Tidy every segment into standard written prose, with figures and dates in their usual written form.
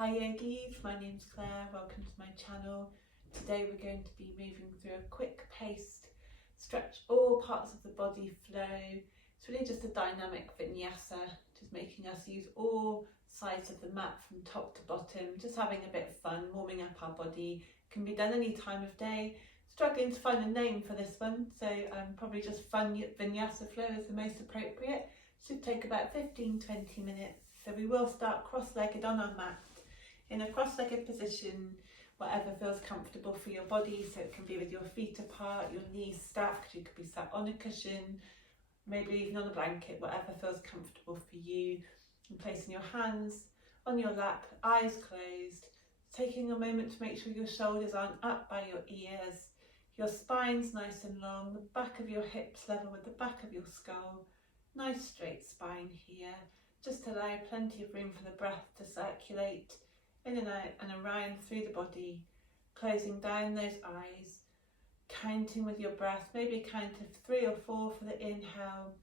Hi yogis, my name's Claire, welcome to my channel. Today we're going to be moving through a quick paced stretch all parts of the body flow. It's really just a dynamic vinyasa, just making us use all sides of the mat from top to bottom, just having a bit of fun, warming up our body. Can be done any time of day. Struggling to find a name for this one, so probably just fun vinyasa flow is the most appropriate. Should take about 15-20 minutes. So we will start cross-legged on our mat in a cross-legged position, whatever feels comfortable for your body. So it can be with your feet apart, your knees stacked, you could be sat on a cushion, maybe even on a blanket, whatever feels comfortable for you. And placing your hands on your lap, eyes closed, taking a moment to make sure your shoulders aren't up by your ears, your spine's nice and long, the back of your hips level with the back of your skull. Nice straight spine here. Just allow plenty of room for the breath to circulate in and out and around through the body. Closing down those eyes, counting with your breath, maybe a count of 3 or 4 for the inhale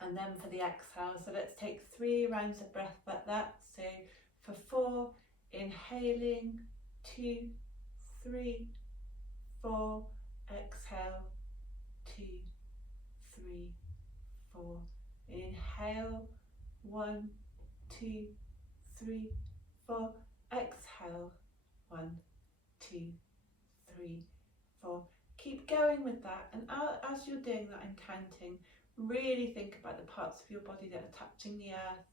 and then for the exhale. So let's take 3 rounds of breath like that. So for 4, inhaling, 2, 3, 4, exhale, 2, 3, 4. Inhale, 1, 2, 3, 4. Exhale, 1, 2, 3, 4. Keep going with that, and as you're doing that and counting, really think about the parts of your body that are touching the earth,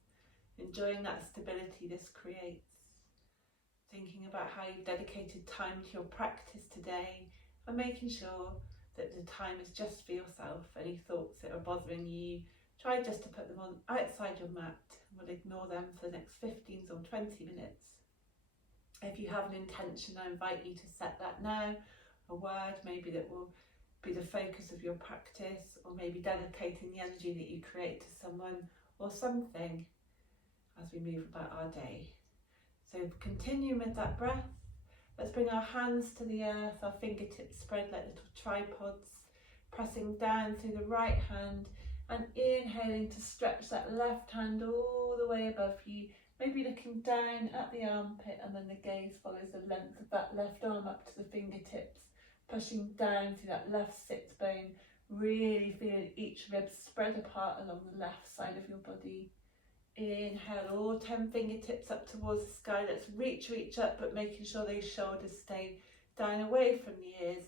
enjoying that stability this creates. Thinking about how you've dedicated time to your practice today and making sure that the time is just for yourself. Any thoughts that are bothering you, try just to put them on outside your mat. We'll ignore them for the next 15 or 20 minutes. If you have an intention, I invite you to set that now. A word maybe that will be the focus of your practice, or maybe dedicating the energy that you create to someone or something as we move about our day. So continue with that breath. Let's bring our hands to the earth, our fingertips spread like little tripods, pressing down through the right hand and inhaling to stretch that left hand all the way above you, maybe looking down at the armpit, and then the gaze follows the length of that left arm up to the fingertips, pushing down through that left sits bone, really feeling each rib spread apart along the left side of your body. Inhale, all 10 fingertips up towards the sky. Let's reach up, but making sure those shoulders stay down away from the ears.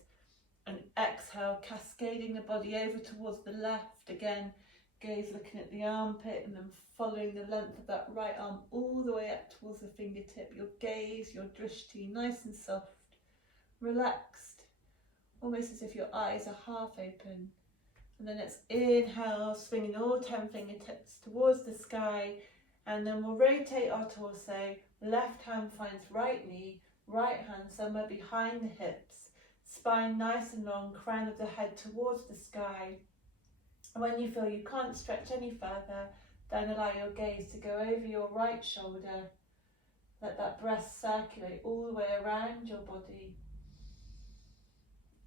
And exhale, cascading the body over towards the left. Again, gaze looking at the armpit and then following the length of that right arm all the way up towards the fingertip. Your gaze, your drishti, nice and soft, relaxed, almost as if your eyes are half open. And then let's inhale, swinging all 10 fingertips towards the sky, and then we'll rotate our torso. Left hand finds right knee, right hand somewhere behind the hips, spine nice and long, crown of the head towards the sky. And when you feel you can't stretch any further, then allow your gaze to go over your right shoulder. Let that breath circulate all the way around your body.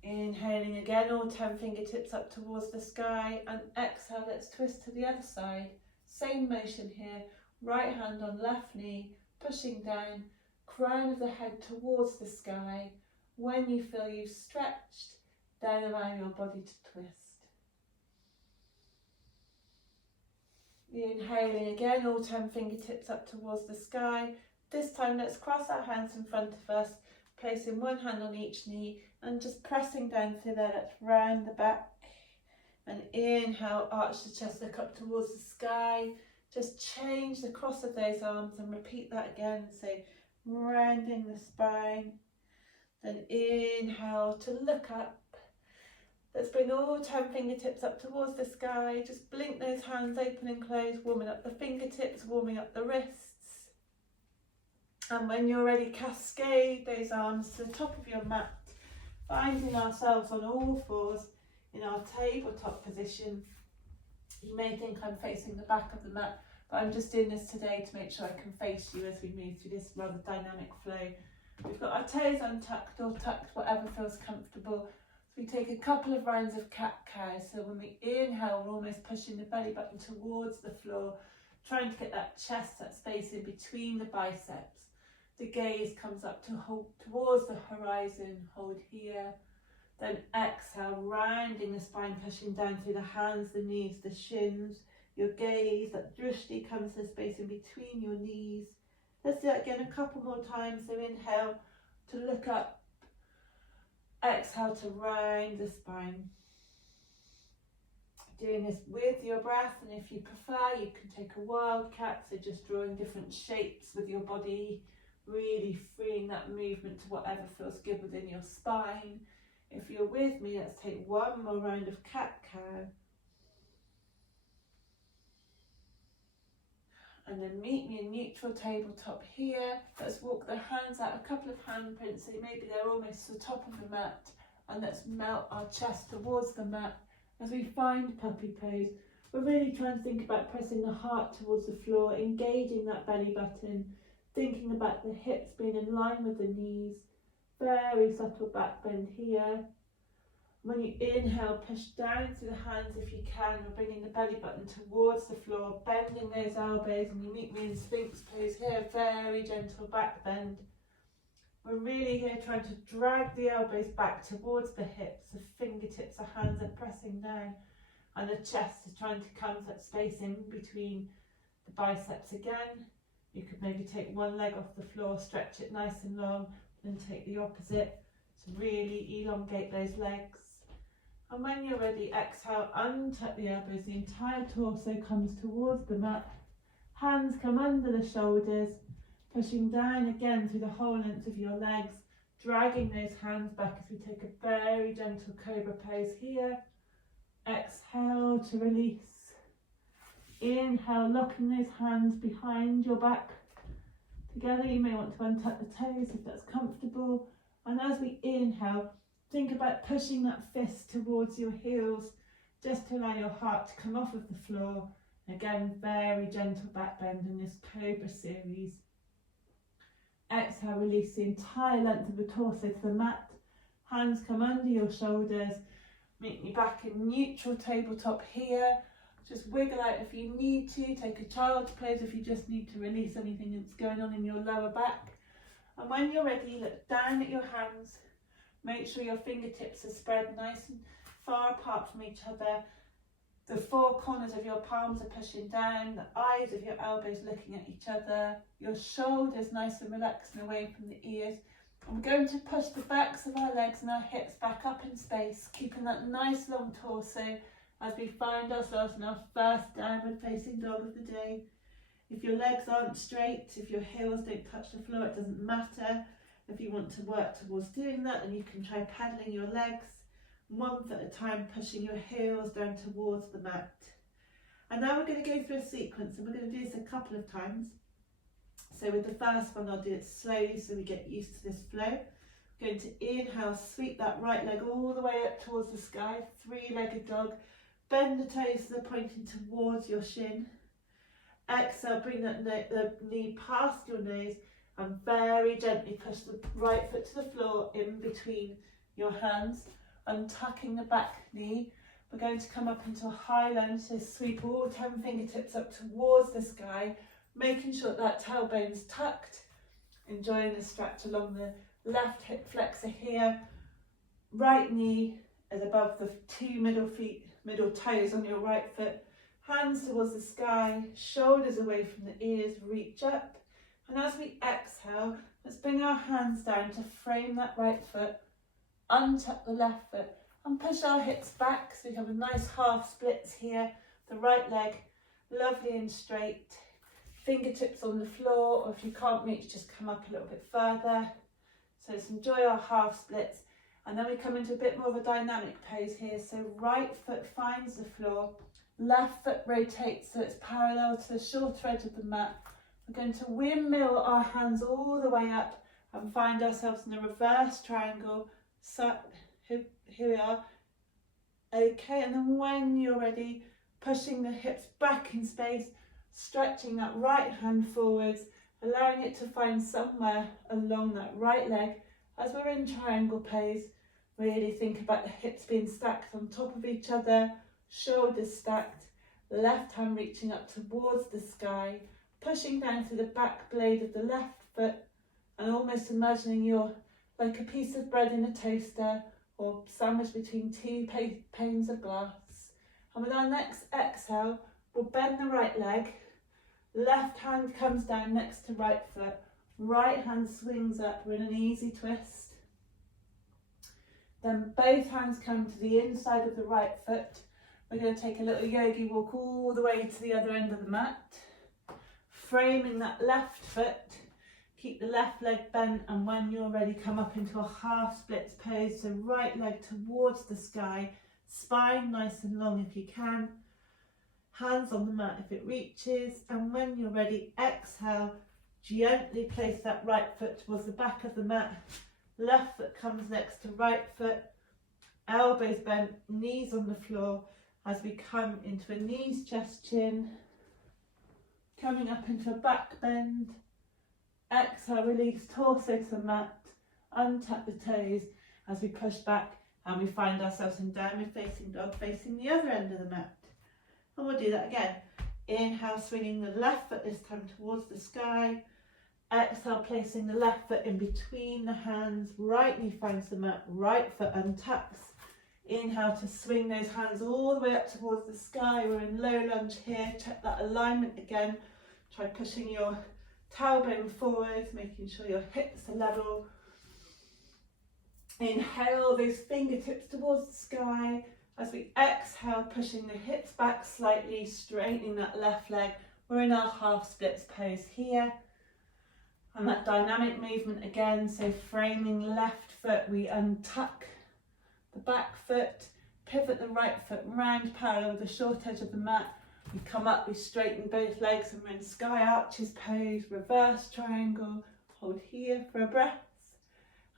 Inhaling again, all 10 fingertips up towards the sky, and exhale, let's twist to the other side. Same motion here, right hand on left knee, pushing down, crown of the head towards the sky. When you feel you've stretched, then allow your body to twist. Inhaling again, all 10 fingertips up towards the sky. This time let's cross our hands in front of us, placing one hand on each knee and just pressing down through there. Let's round the back and inhale, arch the chest, look up towards the sky. Just change the cross of those arms and repeat that again. So rounding the spine, then inhale to look up. Let's bring all 10 fingertips up towards the sky. Just blink those hands open and close, warming up the fingertips, warming up the wrists. And when you're ready, cascade those arms to the top of your mat, finding ourselves on all fours in our tabletop position. You may think I'm facing the back of the mat, but I'm just doing this today to make sure I can face you as we move through this rather dynamic flow. We've got our toes untucked or tucked, whatever feels comfortable. So we take a couple of rounds of cat-cow. So when we inhale, we're almost pushing the belly button towards the floor, trying to get that chest, that space in between the biceps. The gaze comes up to hold towards the horizon, hold here. Then exhale, rounding the spine, pushing down through the hands, the knees, the shins. Your gaze, that drishti, comes to the space in between your knees. Let's do that again a couple more times. So inhale to look up. Exhale to round the spine. Doing this with your breath, and if you prefer, you can take a wildcat, so just drawing different shapes with your body, really freeing that movement to whatever feels good within your spine. If you're with me, let's take one more round of cat-cow. And then meet me in neutral tabletop here. Let's walk the hands out, a couple of handprints, so maybe they're almost to the top of the mat. And let's melt our chest towards the mat as we find puppy pose. We're really trying to think about pressing the heart towards the floor, engaging that belly button, thinking about the hips being in line with the knees. Very subtle back bend here. When you inhale, push down through the hands if you can. We're bringing the belly button towards the floor, bending those elbows, and you meet me in Sphinx pose here, very gentle back bend. We're really here trying to drag the elbows back towards the hips, the fingertips, the hands are pressing down, and the chest is trying to come to that space in between the biceps again. You could maybe take one leg off the floor, stretch it nice and long, and take the opposite. So really elongate those legs. And when you're ready, exhale, untuck the elbows, the entire torso comes towards the mat. Hands come under the shoulders, pushing down again through the whole length of your legs, dragging those hands back as we take a very gentle cobra pose here. Exhale to release. Inhale, locking those hands behind your back. Together, you may want to untuck the toes if that's comfortable. And as we inhale, think about pushing that fist towards your heels, just to allow your heart to come off of the floor. Again, very gentle back bend in this Cobra series. Exhale, release the entire length of the torso to the mat. Hands come under your shoulders. Meet me back in neutral tabletop here. Just wiggle out if you need to. Take a child's pose if you just need to release anything that's going on in your lower back. And when you're ready, look down at your hands. Make sure your fingertips are spread nice and far apart from each other. The four corners of your palms are pushing down, the eyes of your elbows looking at each other, your shoulders nice and relaxed and away from the ears. And we're going to push the backs of our legs and our hips back up in space, keeping that nice long torso as we find ourselves in our first downward facing dog of the day. If your legs aren't straight, if your heels don't touch the floor, it doesn't matter. If you want to work towards doing that, then you can try paddling your legs, one foot at a time, pushing your heels down towards the mat. And now we're going to go through a sequence, and we're going to do this a couple of times. So with the first one, I'll do it slowly so we get used to this flow. I'm going to inhale, sweep that right leg all the way up towards the sky, three-legged dog. Bend the toes so they're pointing towards your shin. Exhale, bring that the knee past your nose and very gently push the right foot to the floor in between your hands, untucking the back knee. We're going to come up into a high lunge, so sweep all 10 fingertips up towards the sky, making sure that tailbone's tucked, enjoying the stretch along the left hip flexor here. Right knee is above the two middle toes on your right foot. Hands towards the sky, shoulders away from the ears, reach up. And as we exhale, let's bring our hands down to frame that right foot, untuck the left foot, and push our hips back so we have a nice half splits here. The right leg, lovely and straight. Fingertips on the floor, or if you can't reach, just come up a little bit further. So let's enjoy our half splits. And then we come into a bit more of a dynamic pose here. So right foot finds the floor, left foot rotates so it's parallel to the shorter edge of the mat. We're going to windmill our hands all the way up and find ourselves in a reverse triangle. So here we are. Okay, and then when you're ready, pushing the hips back in space, stretching that right hand forwards, allowing it to find somewhere along that right leg. As we're in triangle pose, really think about the hips being stacked on top of each other, shoulders stacked, left hand reaching up towards the sky, pushing down through the back blade of the left foot, and almost imagining you're like a piece of bread in a toaster or sandwiched between two panes of glass. And with our next exhale, we'll bend the right leg, left hand comes down next to right foot, right hand swings up, we're in an easy twist. Then both hands come to the inside of the right foot. We're going to take a little yogi walk all the way to the other end of the mat, framing that left foot. Keep the left leg bent, and when you're ready, come up into a half splits pose. So right leg towards the sky, spine nice and long if you can, hands on the mat if it reaches, and when you're ready, exhale, gently place that right foot towards the back of the mat, left foot comes next to right foot, elbows bent, knees on the floor as we come into a knees, chest, chin, coming up into a back bend. Exhale, release torso to the mat, untap the toes as we push back and we find ourselves in downward facing dog, facing the other end of the mat. And we'll do that again. Inhale, swinging the left foot this time towards the sky. Exhale, placing the left foot in between the hands, right knee finds the mat, right foot untucks. Inhale to swing those hands all the way up towards the sky. We're in low lunge here. Check that alignment again. Try pushing your tailbone forward, making sure your hips are level. Inhale those fingertips towards the sky. As we exhale, pushing the hips back slightly, straightening that left leg. We're in our half splits pose here. And that dynamic movement again, so framing left foot, we untuck the back foot, pivot the right foot round parallel with the short edge of the mat. We come up, we straighten both legs and we're in sky arches pose, reverse triangle, hold here for a breath.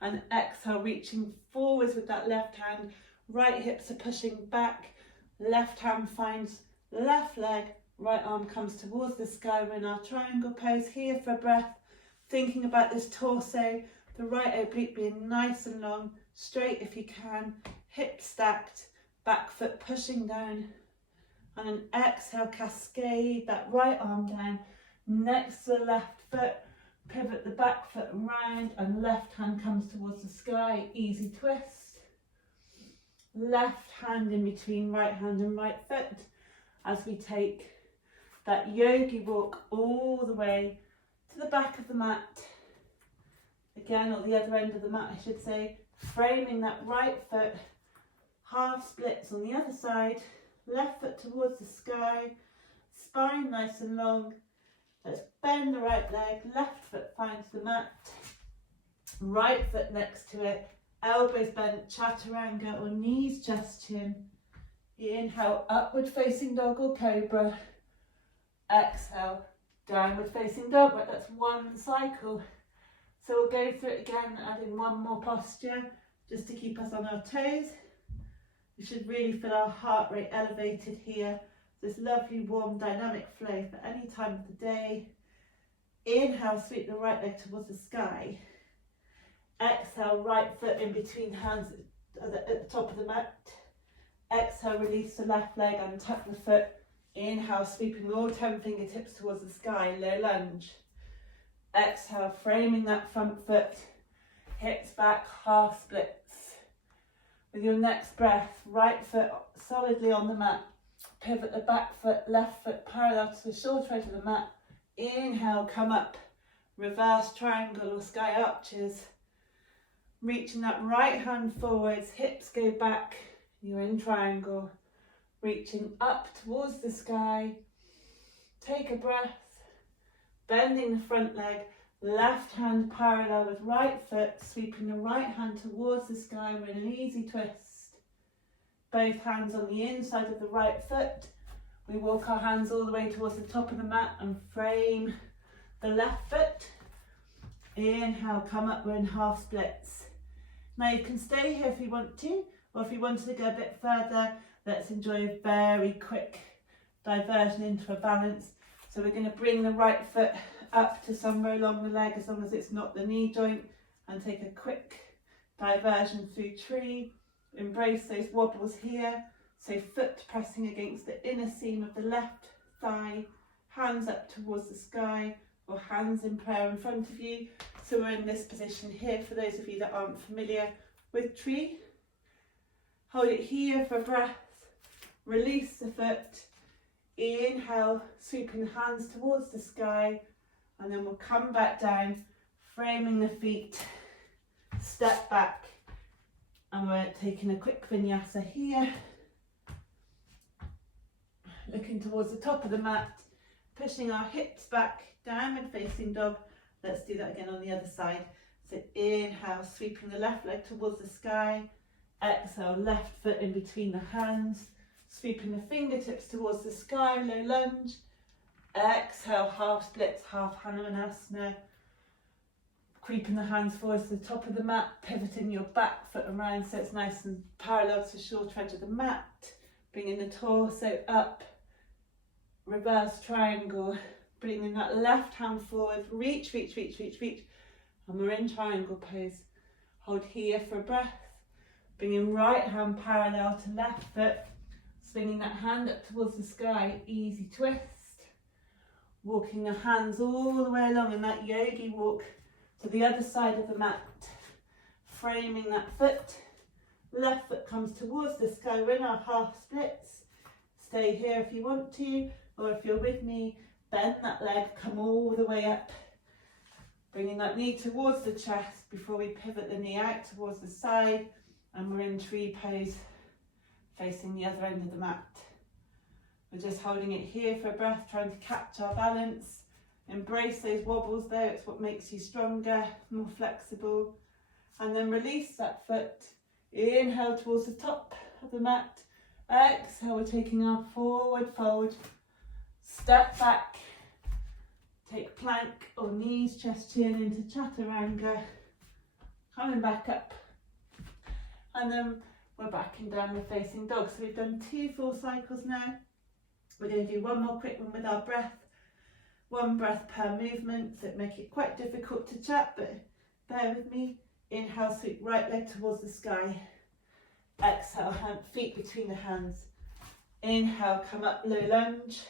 And exhale, reaching forwards with that left hand, right hips are pushing back, left hand finds left leg, right arm comes towards the sky. We're in our triangle pose here for a breath, thinking about this torso, the right oblique being nice and long, straight if you can, hips stacked, back foot pushing down. And an exhale, cascade that right arm down next to the left foot, pivot the back foot around and left hand comes towards the sky, easy twist. Left hand in between right hand and right foot as we take that yogi walk all the way to the back of the mat. Again, or the other end of the mat I should say, framing that right foot, half splits on the other side. Left foot towards the sky, spine nice and long. Let's bend the right leg, left foot finds the mat, right foot next to it, elbows bent, chaturanga or knees, chest, chin. Inhale, upward facing dog or cobra. Exhale, downward facing dog. Right, that's one cycle. So we'll go through it again, adding one more posture just to keep us on our toes. We should really feel our heart rate elevated here. This lovely warm dynamic flow for any time of the day. Inhale, sweep the right leg towards the sky. Exhale, right foot in between hands at the top of the mat. Exhale, release the left leg, untuck the foot. Inhale, sweeping all 10 fingertips towards the sky, low lunge. Exhale, framing that front foot, hips back, half splits. With your next breath, right foot solidly on the mat, pivot the back foot, left foot parallel to the short edge of the mat. Inhale, come up, reverse triangle or sky arches. Reaching that right hand forwards, hips go back, you're in triangle. Reaching up towards the sky, take a breath, bending the front leg, left hand parallel with right foot, sweeping the right hand towards the sky. We're in an easy twist. Both hands on the inside of the right foot. We walk our hands all the way towards the top of the mat and frame the left foot. Inhale, come up, we're in half splits. Now you can stay here if you want to, or if you wanted to go a bit further, let's enjoy a very quick diversion into a balance. So we're going to bring the right foot up to somewhere along the leg, as long as it's not the knee joint, and take a quick diversion through tree. Embrace those wobbles here, so foot pressing against the inner seam of the left thigh, hands up towards the sky, or hands in prayer in front of you. So we're in this position here for those of you that aren't familiar with tree. Hold it here for a breath, release the foot, inhale, sweeping the hands towards the sky, and then we'll come back down, framing the feet, step back, and we're taking a quick vinyasa here, looking towards the top of the mat, pushing our hips back, downward facing dog. Let's do that again on the other side. So inhale, sweeping the left leg towards the sky, exhale, left foot in between the hands, sweeping the fingertips towards the sky, low lunge, exhale, half splits, half Hanumanasana, creeping the hands forward to the top of the mat, pivoting your back foot around so it's nice and parallel to the short edge of the mat, bringing the torso up, reverse triangle, bringing that left hand forward, reach, reach, reach, reach, reach, and we're in triangle pose. Hold here for a breath, bringing right hand parallel to left foot, swinging that hand up towards the sky, easy twist, walking the hands all the way along in that yogi walk to the other side of the mat, framing that foot, left foot comes towards the sky, we're in our half splits, stay here if you want to, or if you're with me, bend that leg, come all the way up, bringing that knee towards the chest before we pivot the knee out towards the side, and we're in tree pose, facing the other end of the mat. We're just holding it here for a breath, trying to catch our balance. Embrace those wobbles there, it's what makes you stronger, more flexible. And then release that foot. Inhale towards the top of the mat. Exhale, we're taking our forward fold. Step back. Take plank or knees, chest, chin into chaturanga. Coming back up. And then we're back in downward facing dog. So we've done 2 full cycles now. We're going to do one more quick one with our breath. 1 breath per movement, so it make it quite difficult to chat, but bear with me. Inhale, sweep right leg towards the sky. Exhale, feet between the hands. Inhale, come up, low lunge.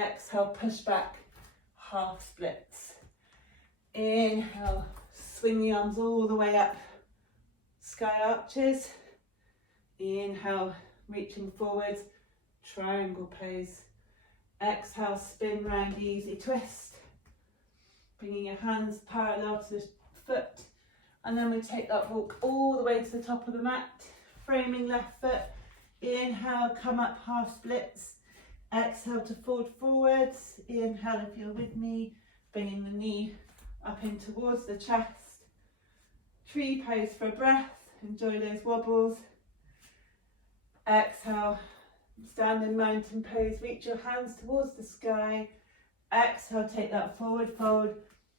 Exhale, push back, half splits. Inhale, swing the arms all the way up, sky arches. Inhale, reaching forwards, triangle pose. Exhale, spin round, easy twist. Bringing your hands parallel to the foot. And then we take that walk all the way to the top of the mat. Framing left foot. Inhale, come up, half splits. Exhale to fold forwards. Inhale if you're with me. Bringing the knee up in towards the chest. Tree pose for a breath. Enjoy those wobbles. Exhale. Standing mountain pose, reach your hands towards the sky. Exhale, take that forward fold.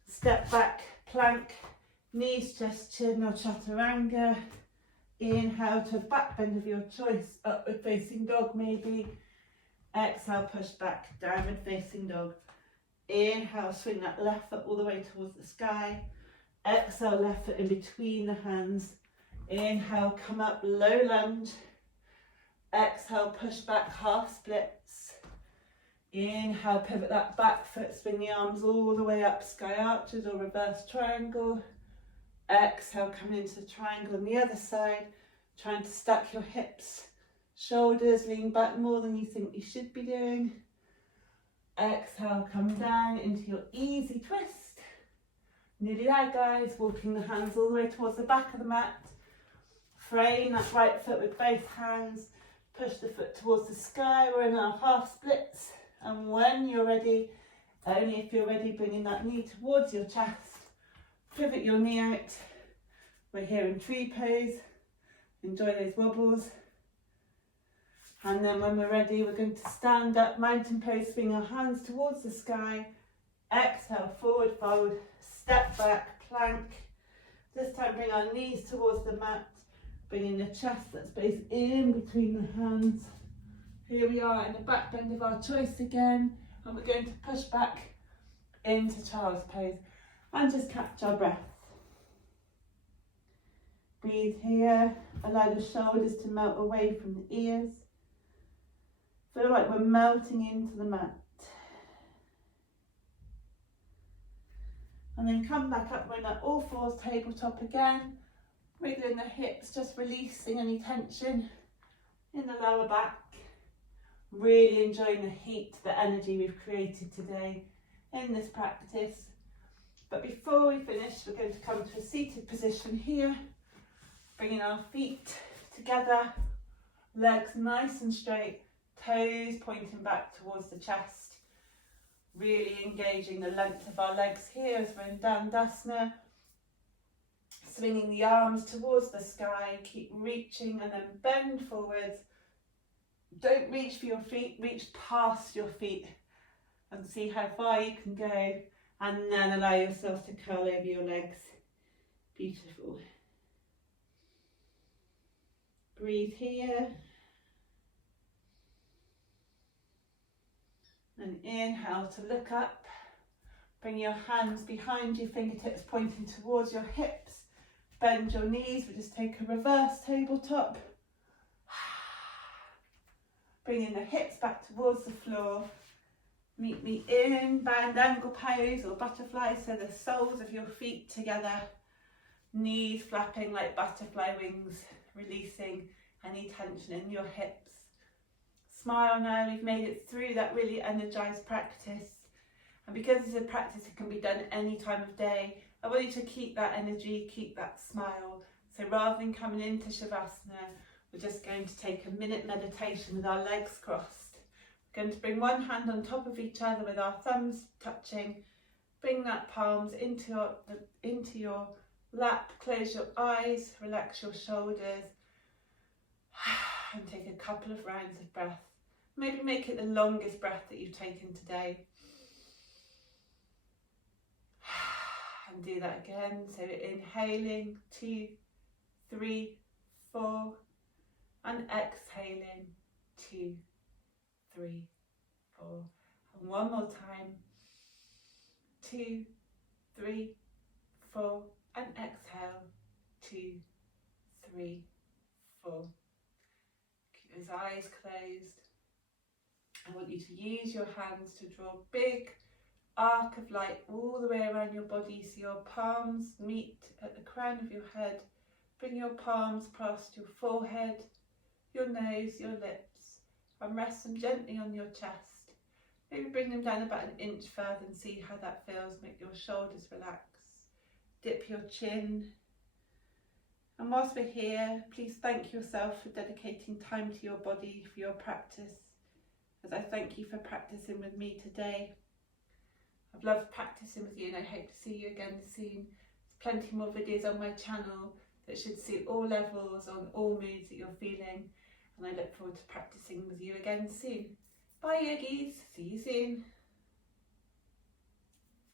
Step back, plank, knees, chest, chin or chaturanga. Inhale to a back bend of your choice, upward facing dog maybe. Exhale, push back, downward facing dog. Inhale, swing that left foot all the way towards the sky. Exhale, left foot in between the hands. Inhale, come up, low lunge. Exhale, push back, half splits. Inhale, pivot that back foot, swing the arms all the way up, sky arches or reverse triangle. Exhale, come into the triangle on the other side, trying to stack your hips, shoulders, lean back more than you think you should be doing. Exhale, come down into your easy twist. Nearly there, guys, walking the hands all the way towards the back of the mat. Frame that right foot with both hands. Push the foot towards the sky. We're in our half splits. And when you're ready, only if you're ready, bringing that knee towards your chest. Pivot your knee out. We're here in tree pose. Enjoy those wobbles. And then when we're ready, we're going to stand up, mountain pose, swing our hands towards the sky. Exhale, forward fold, step back, plank. This time bring our knees towards the mat. Bringing the chest, that space in between the hands. Here we are in the back bend of our choice again, and we're going to push back into child's pose and just catch our breath. Breathe here, allow the shoulders to melt away from the ears. Feel like we're melting into the mat. And then come back up, we're at all fours, tabletop again. Wriggling the hips, just releasing any tension in the lower back. Really enjoying the heat, the energy we've created today in this practice. But before we finish, we're going to come to a seated position here, bringing our feet together, legs nice and straight, toes pointing back towards the chest, really engaging the length of our legs here as we're in Dandasana, swinging the arms towards the sky, keep reaching and then bend forwards. Don't reach for your feet, reach past your feet and see how far you can go, and then allow yourself to curl over your legs. Beautiful. Breathe here. And inhale to look up. Bring your hands behind you, fingertips pointing towards your hips. Bend your knees, we just take a reverse tabletop. Bringing the hips back towards the floor. Meet me in bound angle pose or butterfly, so the soles of your feet together. Knees flapping like butterfly wings, releasing any tension in your hips. Smile now, we've made it through that really energized practice. And because it's a practice that can be done any time of day, I want you to keep that energy, keep that smile. So rather than coming into Shavasana, we're just going to take a minute meditation with our legs crossed. We're going to bring one hand on top of each other with our thumbs touching. Bring that palms into your lap, close your eyes, relax your shoulders, and take a couple of rounds of breath. Maybe make it the longest breath that you've taken today. And do that again. So inhaling, 2, 3, 4, and exhaling, 2, 3, 4. And one more time, 2, 3, 4, and exhale, 2, 3, 4. Keep those eyes closed. I want you to use your hands to draw a big arc of light all the way around your body, so your palms meet at the crown of your head. Bring your palms past your forehead, your nose, your lips, and rest them gently on your chest. Maybe bring them down about an inch further and see how that feels. Make your shoulders relax. Dip your chin. And whilst we're here, please thank yourself for dedicating time to your body, for your practice, as I thank you for practicing with me today. I've loved practicing with you, and I hope to see you again soon. There's plenty more videos on my channel that should suit all levels, on all moods that you're feeling, and I look forward to practicing with you again soon. Bye yogis, see you soon.